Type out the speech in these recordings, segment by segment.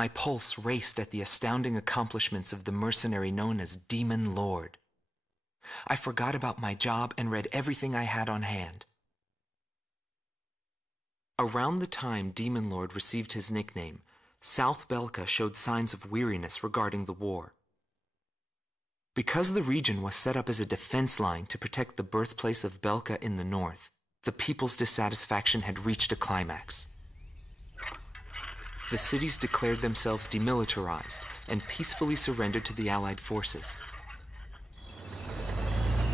My pulse raced at the astounding accomplishments of the mercenary known as Demon Lord. I forgot about my job and read everything I had on hand. Around the time Demon Lord received his nickname, South Belka showed signs of weariness regarding the war. Because the region was set up as a defense line to protect the birthplace of Belka in the north, the people's dissatisfaction had reached a climax. The cities declared themselves demilitarized and peacefully surrendered to the Allied forces.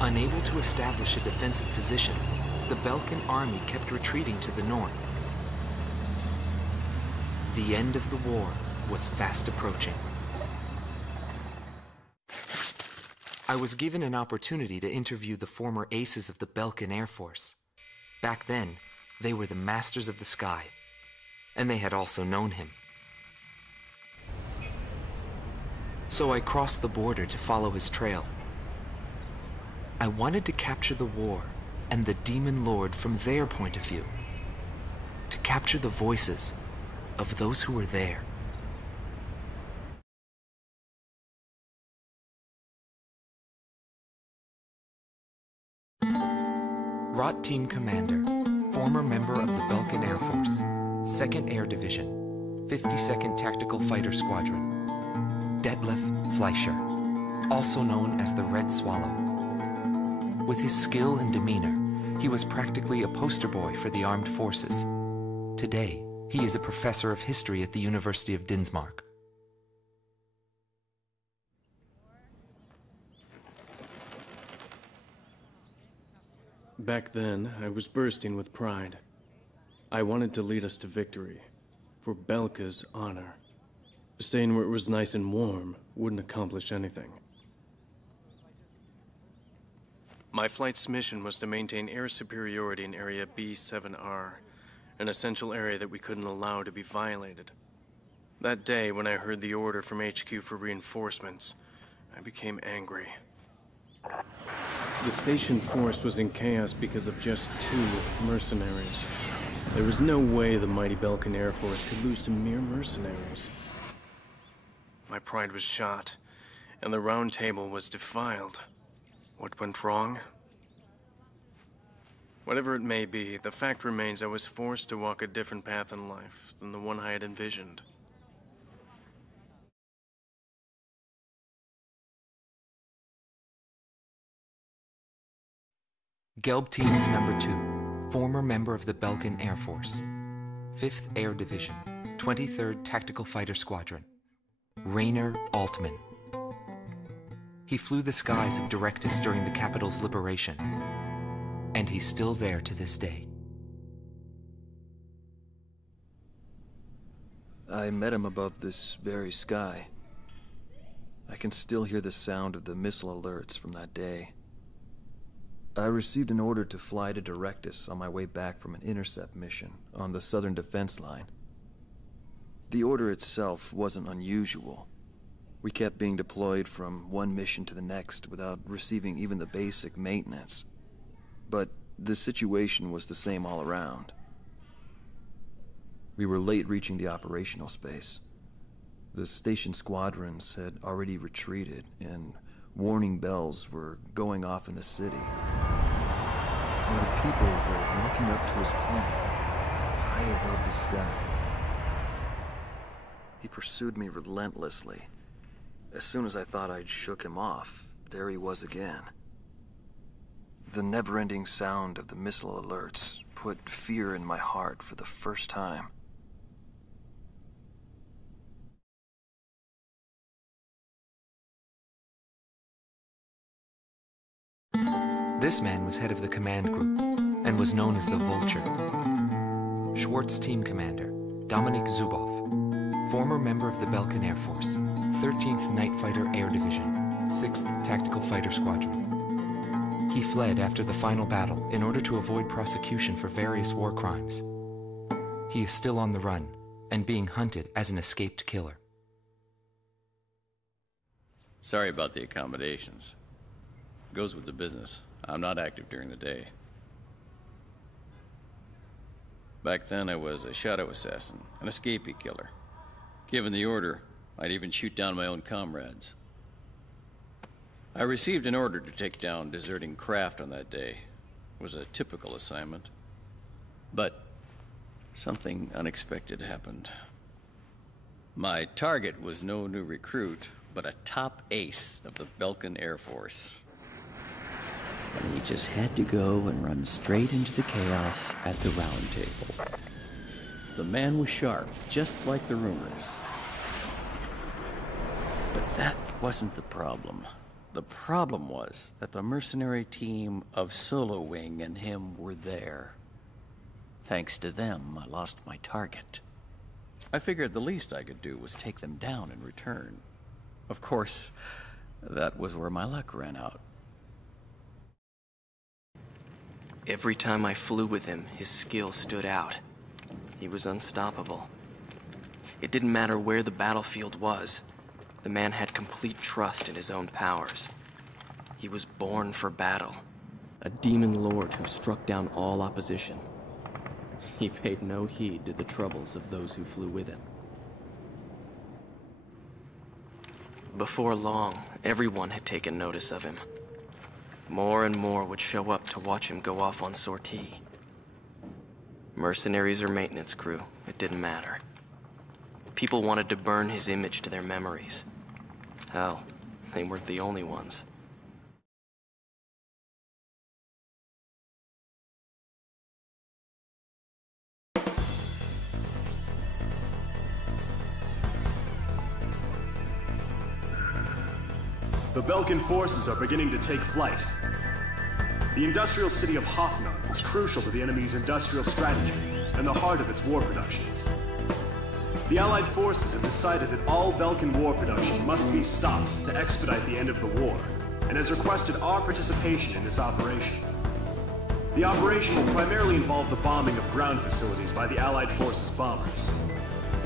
Unable to establish a defensive position, the Belkan army kept retreating to the north. The end of the war was fast approaching. I was given an opportunity to interview the former aces of the Belkan Air Force. Back then, they were the masters of the sky, and they had also known him. So I crossed the border to follow his trail. I wanted to capture the war and the Demon Lord from their point of view, to capture the voices of those who were there. Rot Team Commander, former member of the Belkan Air Force, 2nd Air Division, 52nd Tactical Fighter Squadron, Detlef Fleischer, also known as the Red Swallow. With his skill and demeanor, he was practically a poster boy for the armed forces. Today, he is a professor of history at the University of Dinsmark. Back then, I was bursting with pride. I wanted to lead us to victory, for Belka's honor. Staying where it was nice and warm wouldn't accomplish anything. My flight's mission was to maintain air superiority in Area B7R, an essential area that we couldn't allow to be violated. That day, when I heard the order from HQ for reinforcements, I became angry. The station force was in chaos because of just 2 mercenaries. There was no way the mighty Belkan Air Force could lose to mere mercenaries. My pride was shot, and the round table was defiled. What went wrong? Whatever it may be, the fact remains I was forced to walk a different path in life than the one I had envisioned. Gelb Team is number 2, former member of the Belkan Air Force, 5th Air Division, 23rd Tactical Fighter Squadron, Rainer Altman. He flew the skies of Directus during the capital's liberation, and he's still there to this day. I met him above this very sky. I can still hear the sound of the missile alerts from that day. I received an order to fly to Directus on my way back from an intercept mission on the southern defense line. The order itself wasn't unusual. We kept being deployed from one mission to the next without receiving even the basic maintenance. But the situation was the same all around. We were late reaching the operational space. The station squadrons had already retreated, and warning bells were going off in the city. And the people were looking up to his plane, high above the sky. He pursued me relentlessly. As soon as I thought I'd shook him off, there he was again. The never-ending sound of the missile alerts put fear in my heart for the first time. This man was head of the command group and was known as the Vulture. Schwartz Team Commander, Dominik Zubov, former member of the Belkan Air Force, 13th Night Fighter Air Division, 6th Tactical Fighter Squadron. He fled after the final battle in order to avoid prosecution for various war crimes. He is still on the run and being hunted as an escaped killer. Sorry about the accommodations. Goes with the business. I'm not active during the day. Back then I was a shadow assassin, an escapee killer. Given the order, I'd even shoot down my own comrades. I received an order to take down deserting craft on that day. It was a typical assignment. But something unexpected happened. My target was no new recruit, but a top ace of the Belkan Air Force. And he just had to go and run straight into the chaos at the round table. The man was sharp, just like the rumors. But that wasn't the problem. The problem was that the mercenary team of Solo Wing and him were there. Thanks to them, I lost my target. I figured the least I could do was take them down in return. Of course, that was where my luck ran out. Every time I flew with him, his skill stood out. He was unstoppable. It didn't matter where the battlefield was. The man had complete trust in his own powers. He was born for battle. A demon lord who struck down all opposition. He paid no heed to the troubles of those who flew with him. Before long, everyone had taken notice of him. More and more would show up to watch him go off on sortie. Mercenaries or maintenance crew, it didn't matter. People wanted to burn his image to their memories. Hell, they weren't the only ones. The Belkan forces are beginning to take flight. The industrial city of Hoffman is crucial to the enemy's industrial strategy and the heart of its war productions. The Allied forces have decided that all Belkan war production must be stopped to expedite the end of the war, and has requested our participation in this operation. The operation will primarily involve the bombing of ground facilities by the Allied forces' bombers.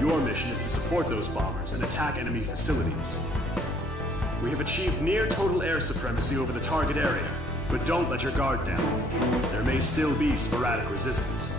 Your mission is to support those bombers and attack enemy facilities. We have achieved near total air supremacy over the target area, but don't let your guard down. There may still be sporadic resistance.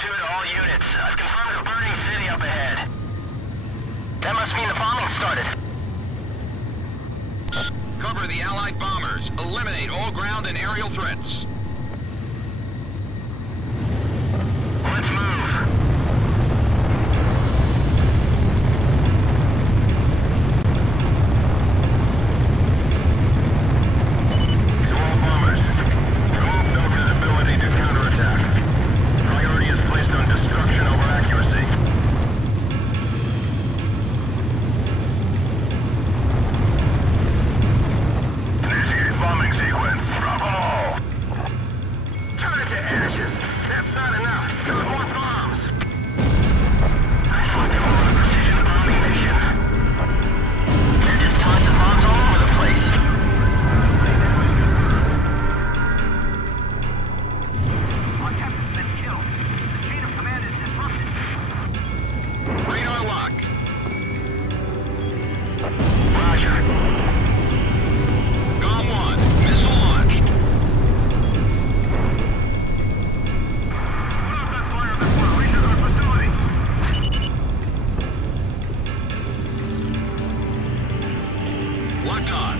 To all units. I've confirmed a burning city up ahead. That must mean the bombing started. Cover the Allied bombers. Eliminate all ground and aerial threats. Let's move. To all bombers, remove no visibility to counterattack. Priority is placed on destruction over accuracy. Initiate bombing sequence. Drop them all. Turn it to ashes. That's not enough. Build more bombs. I thought they were on a precision bombing mission. They're just tossing bombs all over the place. Our captain's been killed. The chain of command is disrupted. Radar lock. Roger. GOM 1. Missile launched. Put out that fire before it reaches our facilities. Locked on.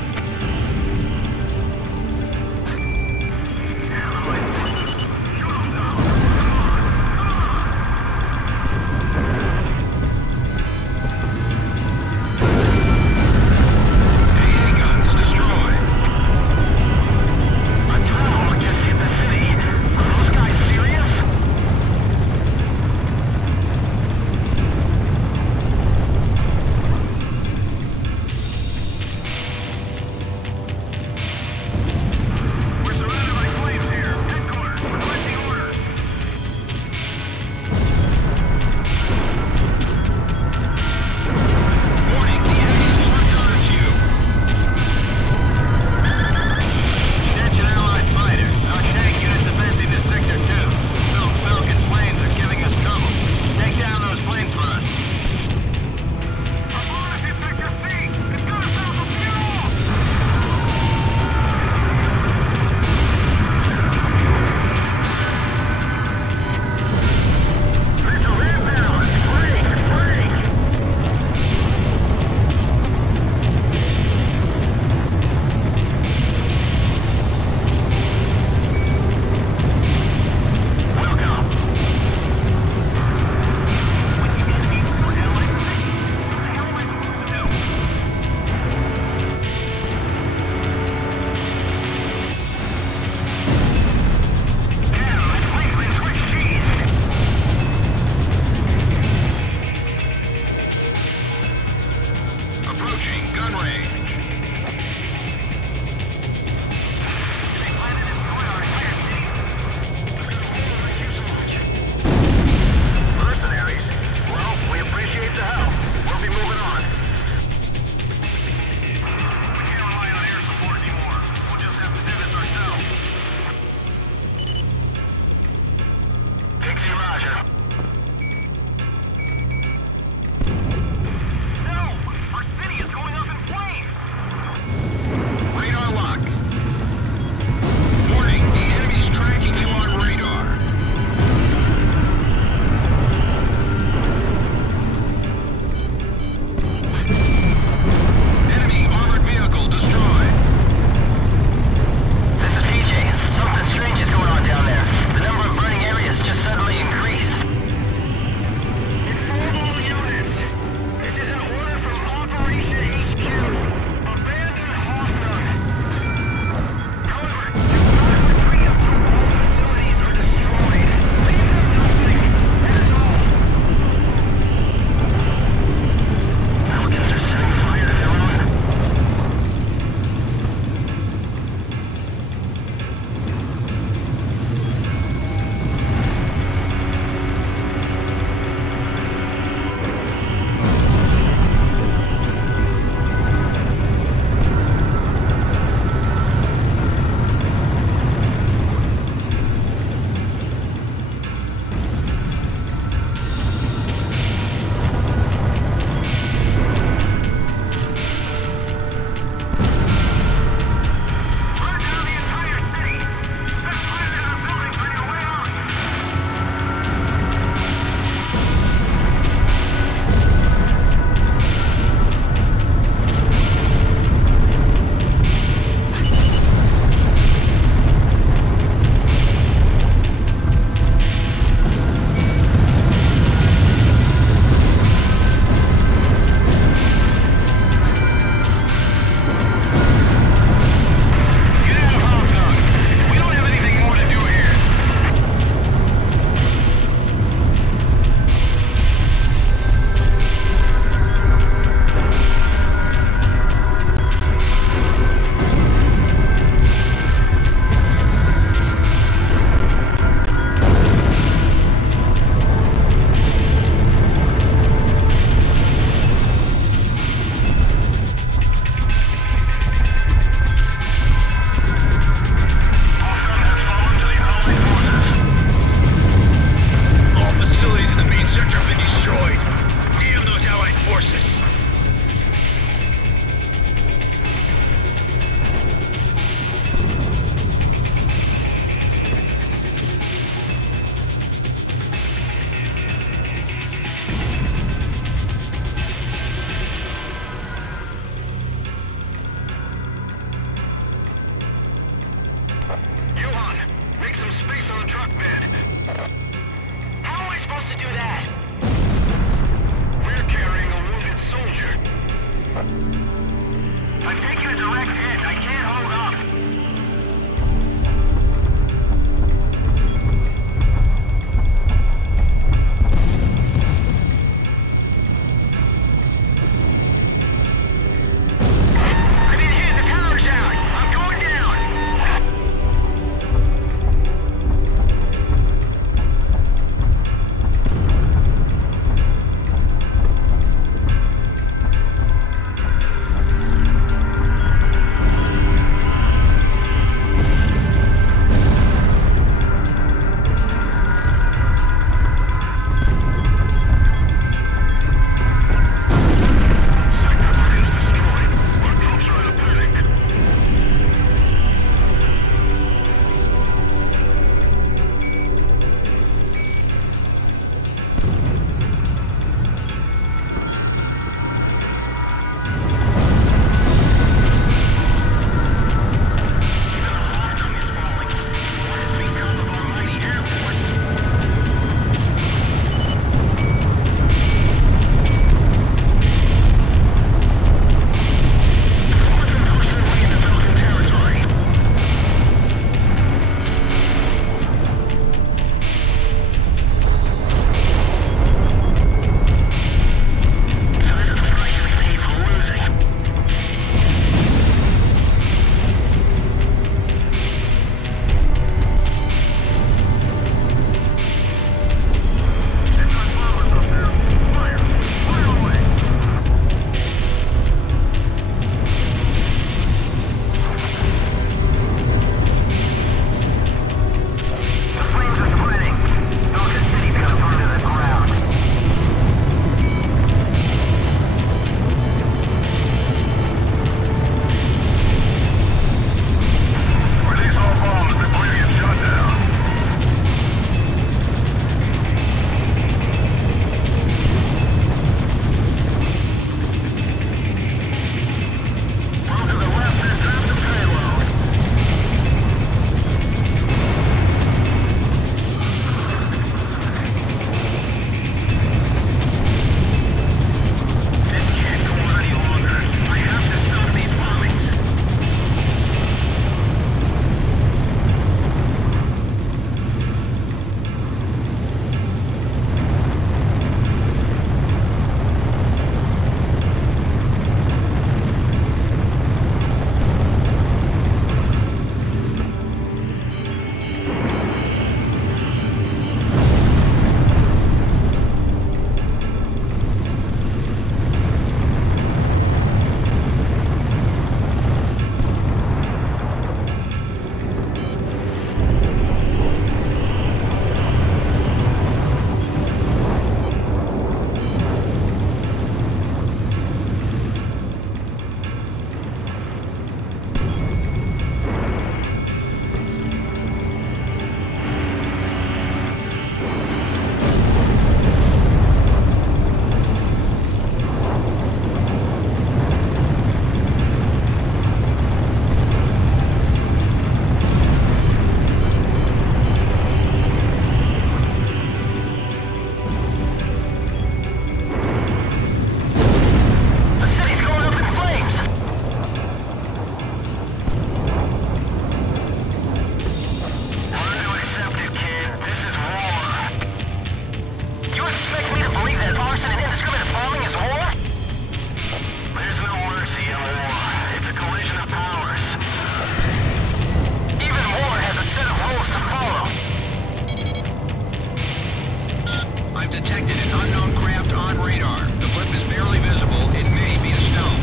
detected an unknown craft on radar. The blip is barely visible. It may be a stone.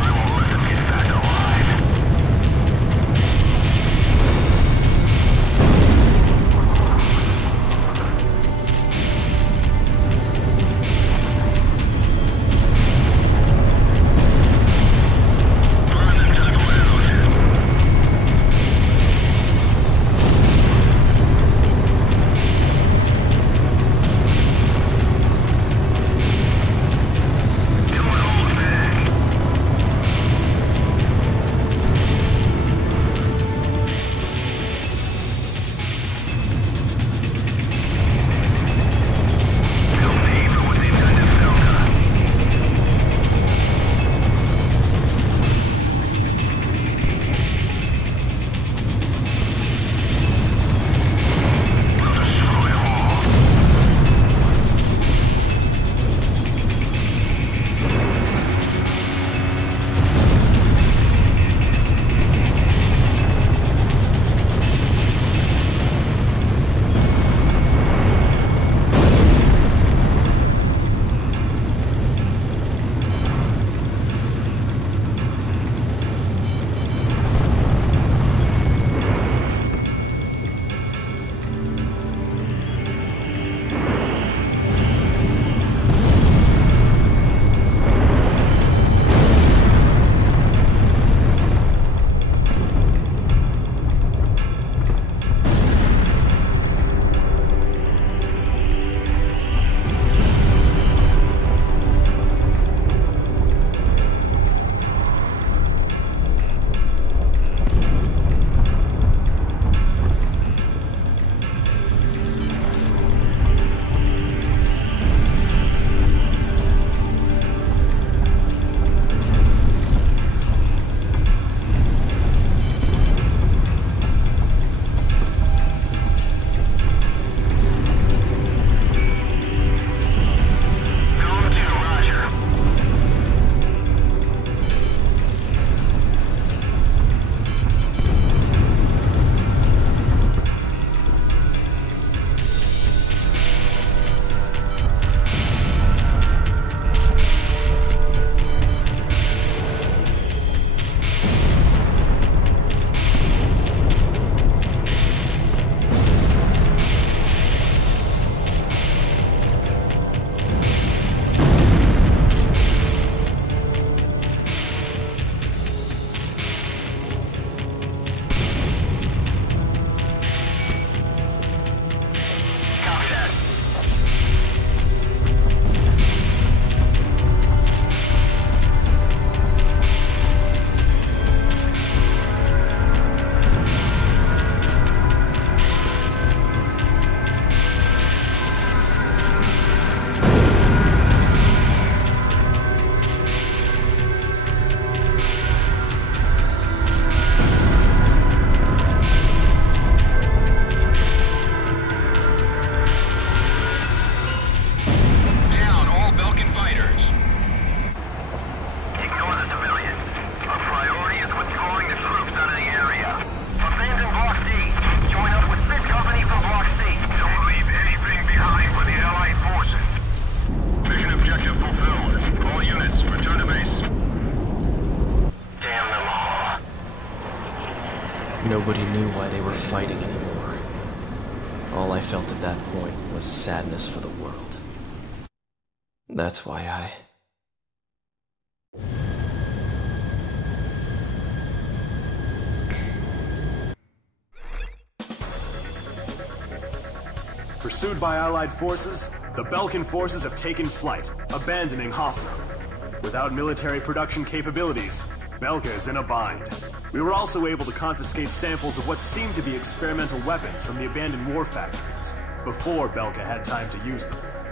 I won't let them get back alive. Burn them to the ground. Nobody knew why they were fighting anymore. All I felt at that point was sadness for the world. That's why I... Pursued by Allied forces, the Belkan forces have taken flight, abandoning Hoffman. Without military production capabilities, Belka is in a bind. We were also able to confiscate samples of what seemed to be experimental weapons from the abandoned war factories, before Belka had time to use them.